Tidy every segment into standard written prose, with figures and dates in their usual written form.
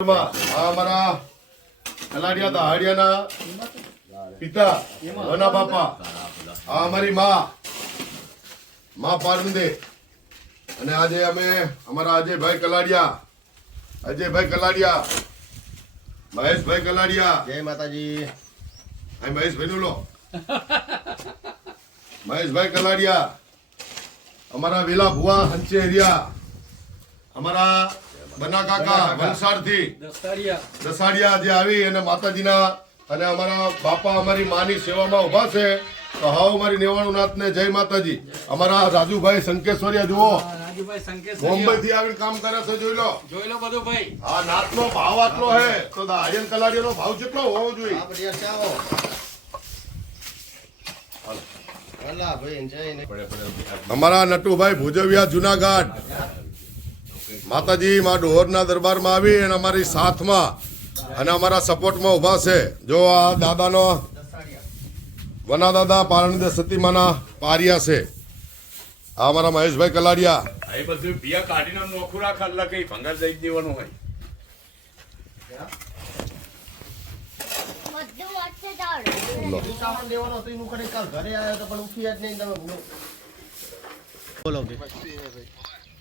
हमारा कलाड़िया दहाड़िया पिता वना बापा हमारी माँ पारंदे અને આજે અમે અમારા અજયભાઈ કલાડિયા મહેશભાઈ કલાડિયા જય માતાજી આ મહેશભાઈ નું લો મહેશભાઈ કલાડિયા અમારા વેલા ભુવા હંચેરિયા અમારા બના કાકા વલસાડ થી દસાડિયા જે આવી અને માતાજીના અને અમારા બાપા અમારી માની સેવામાં ઉભા છે તો હાવ અમારી નેવાણુનાથ ને જય માતાજી અમારા રાજુભાઈ સંકેશ્વરિયા જુઓ મુંબઈ થી આવીને કામ કરે છે જોઈ લો બધું ભાઈ આ નાત નો ભાવ આટલો હે તો આર્યન કલાડીઓ નો ભાવ કેટલો હોવો જોઈએ અમારા નટુભાઈ ભુજવિયા જુનાગઢ માતાજી માં ડોહરના દરબારમાં આવી અને અમારી સાથમાં અને અમારા સપોર્ટમાં ઉભા છે જો આ દાદાનો વના દાદા પારણદે સતીમાના પારિયા છે આ અમારા મહેશભાઈ કલાડિયા આ બધું બિયા કાઢીને નોખું રાખ એટલે કઈ ભંગાર દઈ દેવાનું હોય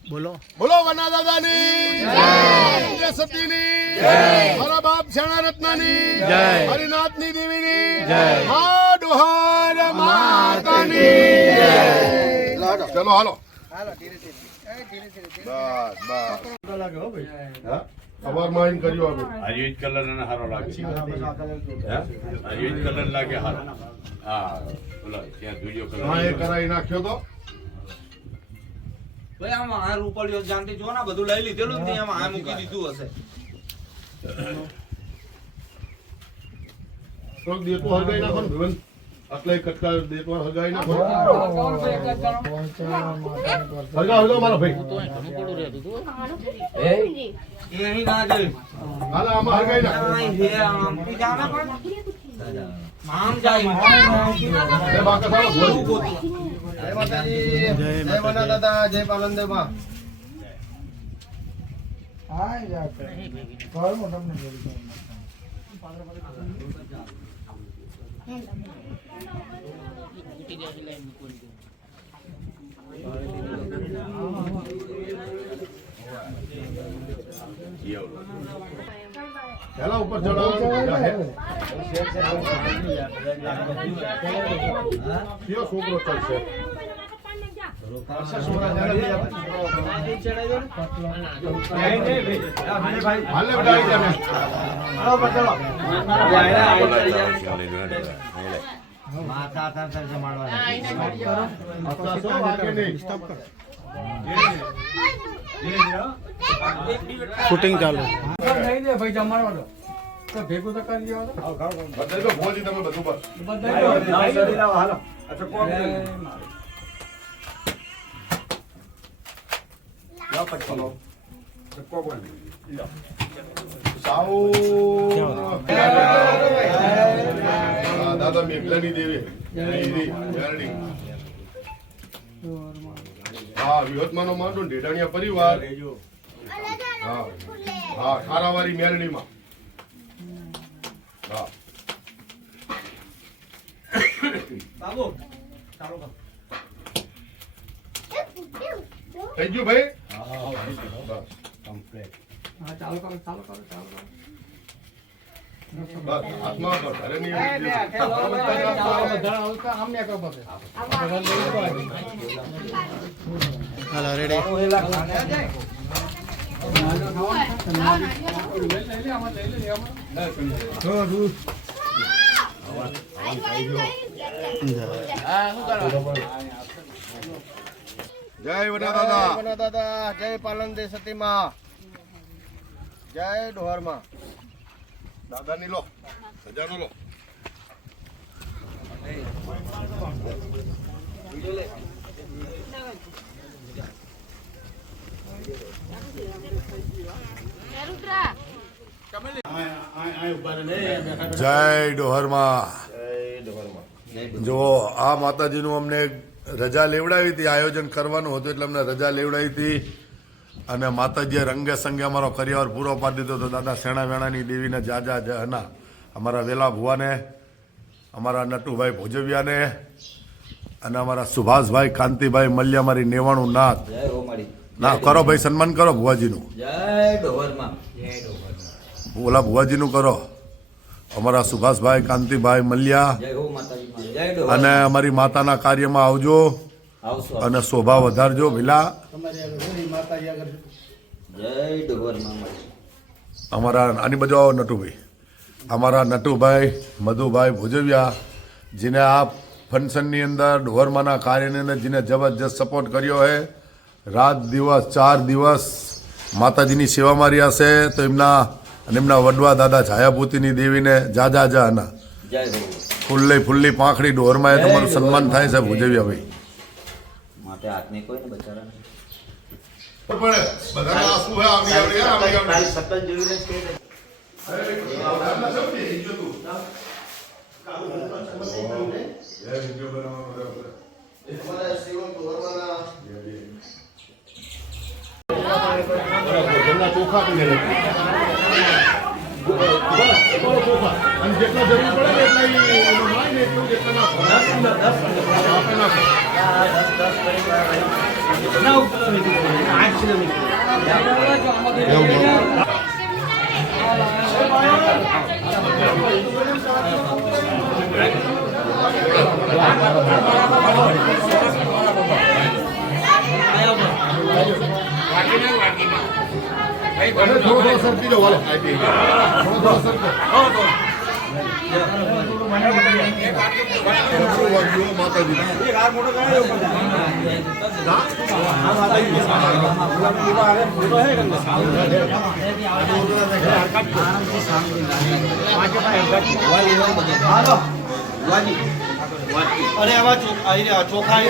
બોલો બોલો વના દાદાની જય સતીની જય મારા બાપ શાણા રત્નાની જય હરિનાથની દેવીની જય મા ડોહર માતાની જય ચલો હાલો સવાર માં કર્યું અમે આયુજ કલર ને હારો લાગે આયુજ કલર લાગે હારો હા બોલો ત્યાં વિડિયો કલર હા એ કરાઈ નાખ્યો તો ભાઈ આમાં આ રૂપડિયો જાનથી જો ને બધું લઈ લીધેલું ને આમાં આ મૂકી દીધું હશે થોડુંક દેતો હરગાઈ નાખો ને ભવન આટલે કટકા દેતો હરગાઈ નાખો હરગા મારા ભાઈ એ અહીં ના જાય હાલા આમાં હરગાઈ નાખો હે આમ થી જાને પણ આમ જાય એ બાકા સાલો બોલ જય માતાજી જય વના દાદા જય પાલનદે માં પેલા ઉપર ચડાવો છોકરો ચાલશે હાલે બટાઈ જાને માથા તાર તાર જમાડવા આગે નહીં સ્ટોપ કર શૂટિંગ ચાલુ નહીં દે ભાઈ જમાડવા દો તો ભેગું તો કરી દેવાનું બધાય તો ભોજી તમે બધું બસ બધા દાદા મેઘલાની દેવી હા વિહતમાનો માંડો ઢેડાણિયા પરિવાર હા હા ખારાવાળી મેરડીમાં હા બાબુ ચાલો કર થઈ ગયું ભાઈ હા ચાલુ કરો બસ હાથમાં ઘરે નહીં આમ ને કરો પાસે હાલો રેડી જય વના દાદા વના દાદા જય પાલનદે સતી માં જય ડોહર માં દાદાની લો સજાનો લો જય ડોહરમાં જો આ માતાજીનું અમને રજા લેવડાવી હતી, આયોજન કરવાનું હતું એટલે અમને રજા લેવડાવી હતી. અને માતાજીએ રંગે સંગે અમારો કરિયાવર પૂરો પાડી દીધો તો દાદા શેણા વેણાની દેવીને જાજા જહના અમારા વેલા ભુવાને, અમારા નટુભાઈ ભોજવિયાને અને અમારા સુભાષભાઈ કાંતિભાઈ મલ્ય, અમારી નેવાણું નાથ. જય હો મારી. ના કરો ભાઈ, સન્માન કરો ભુવાજીનું. જય ડોહરમાં. ઓલા ભુવાજીનું કરો. અમારા સુભાષભાઈ કાંતિભાઈ મલ્યા. જય હો માતાજી. જય ડોહર. અને અમારી માતાના કાર્યમાં આવજો આવશો. અને શોભા વધારજો. ભીલા જય ડોહરમાં મારી. અમારા આની બાજુ આવો નટુભાઈ. અમારા નટુભાઈ મધુભાઈ ભોજવિયા, જેને આ ફંક્શનની અંદર ઢોરમાના કાર્યની અંદર જેને જબરજસ્ત સપોર્ટ કર્યો છે. રાત દિવસ 4 દિવસ માતાજીની સેવામાં રહ્યા છે. તો એમના અને એમના વડવા દાદા છાયાપુતીની દેવીને જાજા જાના જય હો. ફૂલ્લી પાંખડી ઢોરમાએ તમારું સન્માન થાય છે ભોજવિયા ભાઈ. માટે હાથને કોઈ ને બચારા નહીં. તારી સત્તા જેવી રહે છે. ચોખા પીને જેટલા જરૂર પડે ને એટલું જેટલા થોડો સરકી જાઓ. અરે આવા ચોખા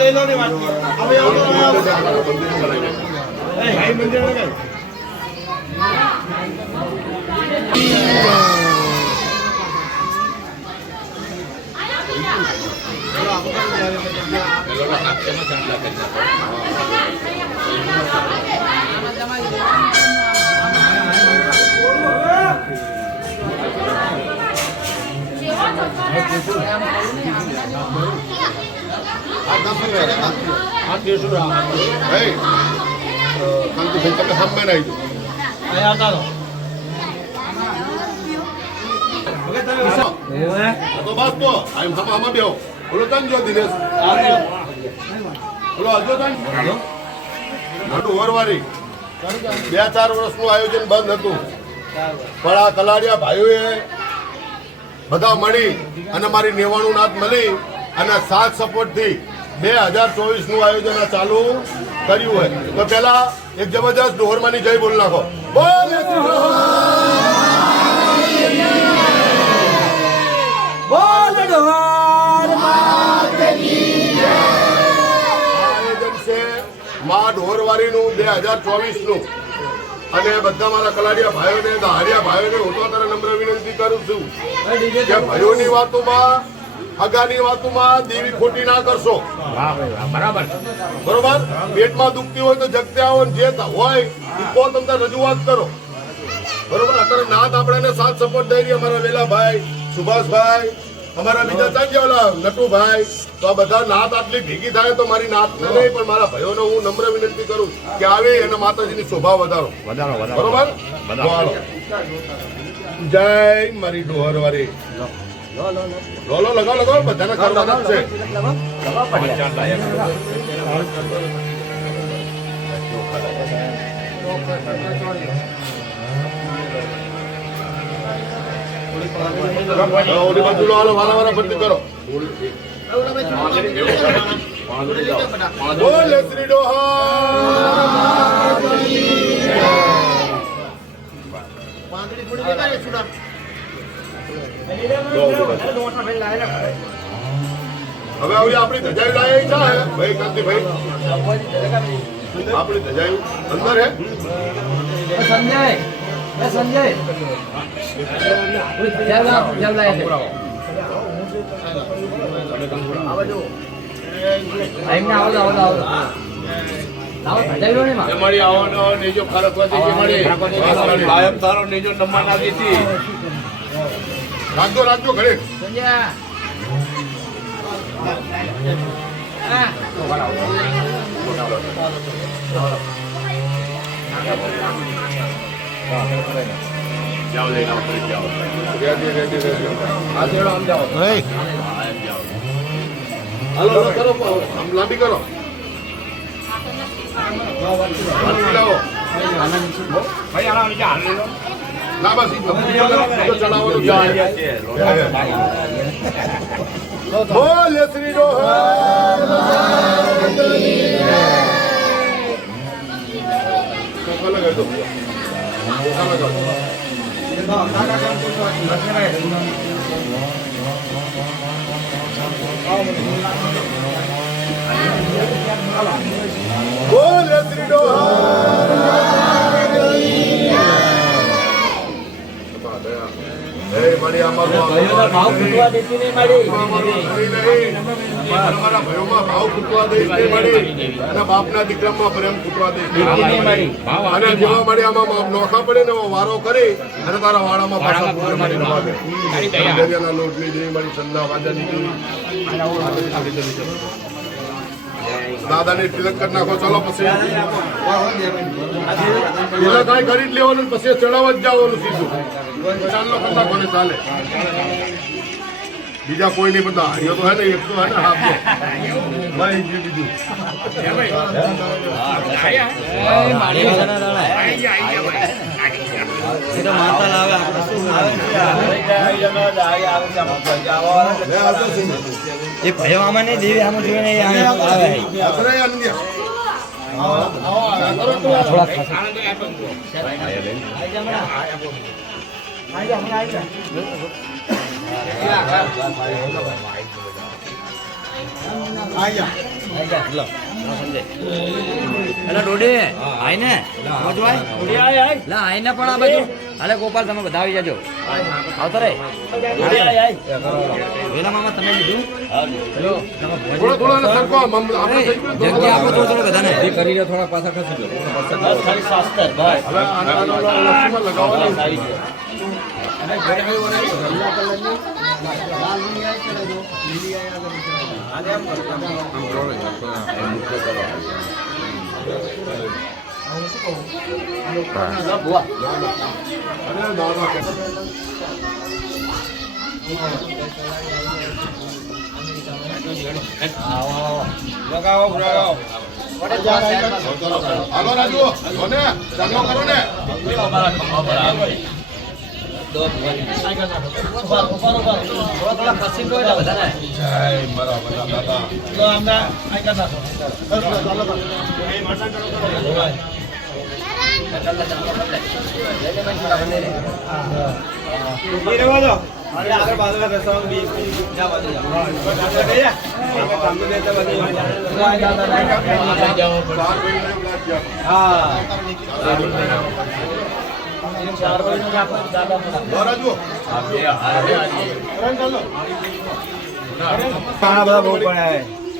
લઈ લો ને તો બસ તો આમાં બેહો. બોલો તન જો દિનેશ બોલો હજો તન નટુ વરવારી 2-4 વર્ષનું આયોજન બંધ હતું, પણ આ કલાડિયા ભાઈઓએ બધા મળી અને મારી નેવાણું નાથ મળી અને સાથ સપોર્ટથી 2024 નું આયોજન આ ચાલુ કર્યું હોય. તો પેલા એક જબરજસ્ત ઢોરમાની જય બોલ નાખો. બોલ આયોજન છે મા ઢોરવારીનું 2024 નું. અને બધા મારા કલાડિયા ભાઈઓને, હારિયા ભાઈઓને હું તો તારે નમ્ર વિનંતી કરું છું કે ભાઈઓની વાતોમાં, અગાની વાતોમાં દેવી ખોટી ના કરશો. બરાબર બરોબર. પેટમાં દુખતી હોય તો જગતે આવો, જે હોય એ કો તમને રજૂઆત કરો. બરોબર. અત્યારે નાથ આપણે સાથ સપોર્ટ દઈ અમારા વેલાભાઈ, સુભાષભાઈ, અમારા બીજા ચાંગ્યા નટુભાઈ. તો આ બધા નાથ આટલી ભેગી થાય તો મારી નાથ નહીં પણ મારા ભાઈઓને હું નમ્ર વિનંતી કરું કે આવી અને માતાજીની શોભા વધારો. બરોબર. જય મારી ઢોરવારી. લો લગાવો બધાને કરવાના જ છે. ઓલી બાજુ લો, હાલો વારા ભરતી કરો. બોલ શ્રી ડોહા. હવે આપણી ધજાઈ લાવી છે ભાઈ કાંતિભાઈ, આપણી ધજાઈ અંદર હે. સંજય આવો મળી આવવાનો નીજો ફરક વધી મળી ગાયબ તારો નીજો નંબર ના દીધી રાખજો રાખજો ઘરે જાઓ લઈને આવો ફરી જાઓ હાલો કરો આમ લાંબી કરો લાવો ના બસ ચડાવવાનું બોલ શ્રી બોલ શ્રી મારી અમારા ભાવ ફૂટવા દઈશ નહીં મારી અને બાપના દીકરામાં પ્રેમ ફૂટવા દઈશ અને જેવા મારી આમાં નોખા પડે ને વારો કરી અને તારા વાળામાં પાછા ફૂટે મારી રવા દે લોટની જેવી મારી સંધા વાજાની દાદાને તિલક કરી નાખો ચલો પછી પેલા કાંઈ કરી જ લેવાનું પછી ચડાવવા જ જવાનું સીધું ચાલો કરતા કોને ચાલે બીજા કોઈ નહીં બધા એ તો હે ને એક તો હે ને હાફ ભાઈ જે બીજું એ ભયો આમાં નહીં દેવી આમાં જોઈ નહીં ગોપાલ તમે બધા આવી જજો આવતો રે વેલા મામા તમે લીધું થોડા સરખો જગ્યા આપો થોડો બધાને કરી થોડા પાછા ખસી હાલો રાજુ કોને ચાલો કરો ને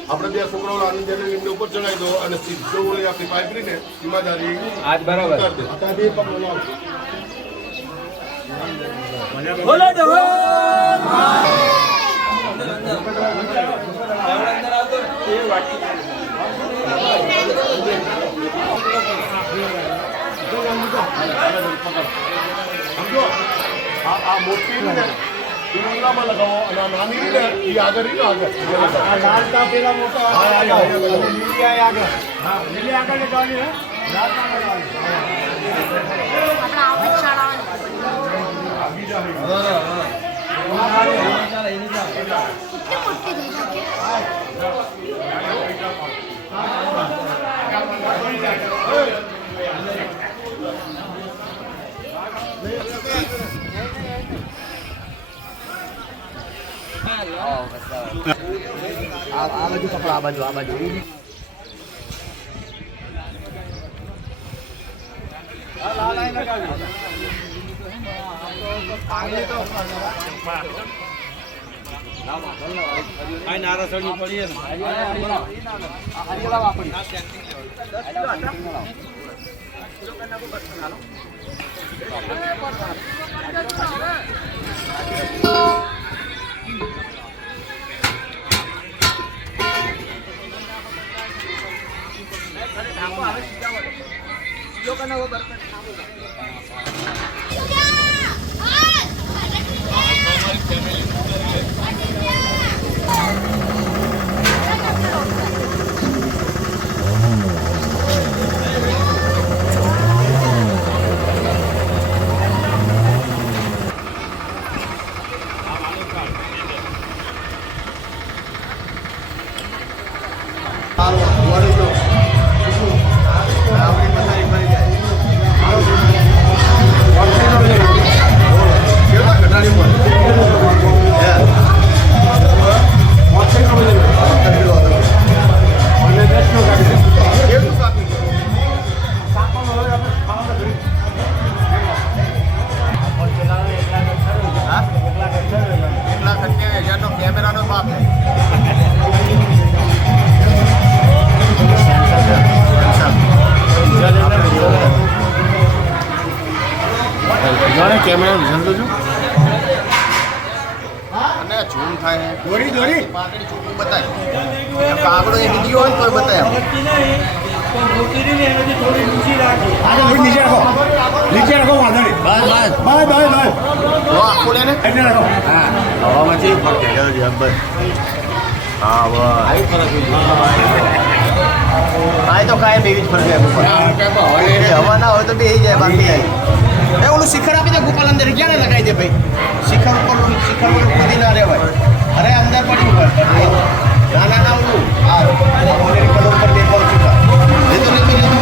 આપણે બે છોકરાઓ આનંદ એમને ઉપર ચડાવી દો અને સીધો આપણી પાઇપ રહીને ઈમાનદારી આજ બરાબર સમજો આ મોટી ને તિરંગામાં લગાવો અને આ નાની ને એ આગળ રહી આગળ પેલા મોટા આ બાજુ કપડા આ બાજુ આ નારાસણી પડીએ ને કેમેરા રિઝલ્ટ જો અને ઝૂમ થાય દોરી દોરી પાટડી ચોખ્ખું બતાય કાગડો એ વિડીયો હોય તો બતાય નીચે રાખો વાંધો નહીં બસ બસ બસ બસ આખું લઈને રાખો હા હવામાં છે ફરક બસ હા બસ આ તો કાંઈ બેવી જ ફરક હવા ના હોય તો બેસી જાય બાકી આવી ઓલું શિખર આપી દે ગોપાલ અંદર ક્યાં લગાવી દે ભાઈ શિખર ઉપર કૂદી ના રહેવાય અરે અંદર પડી ઉપર ના ના ઓલું આ ઓલેરી કલર ઉપર દેખાવ શિખર એ તો નહીં આજે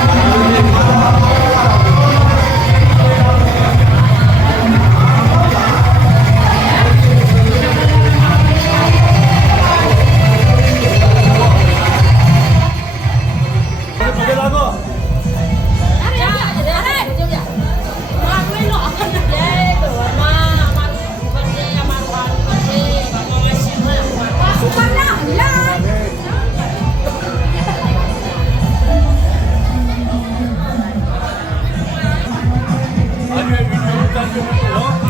વિડીયો ઉતારજો.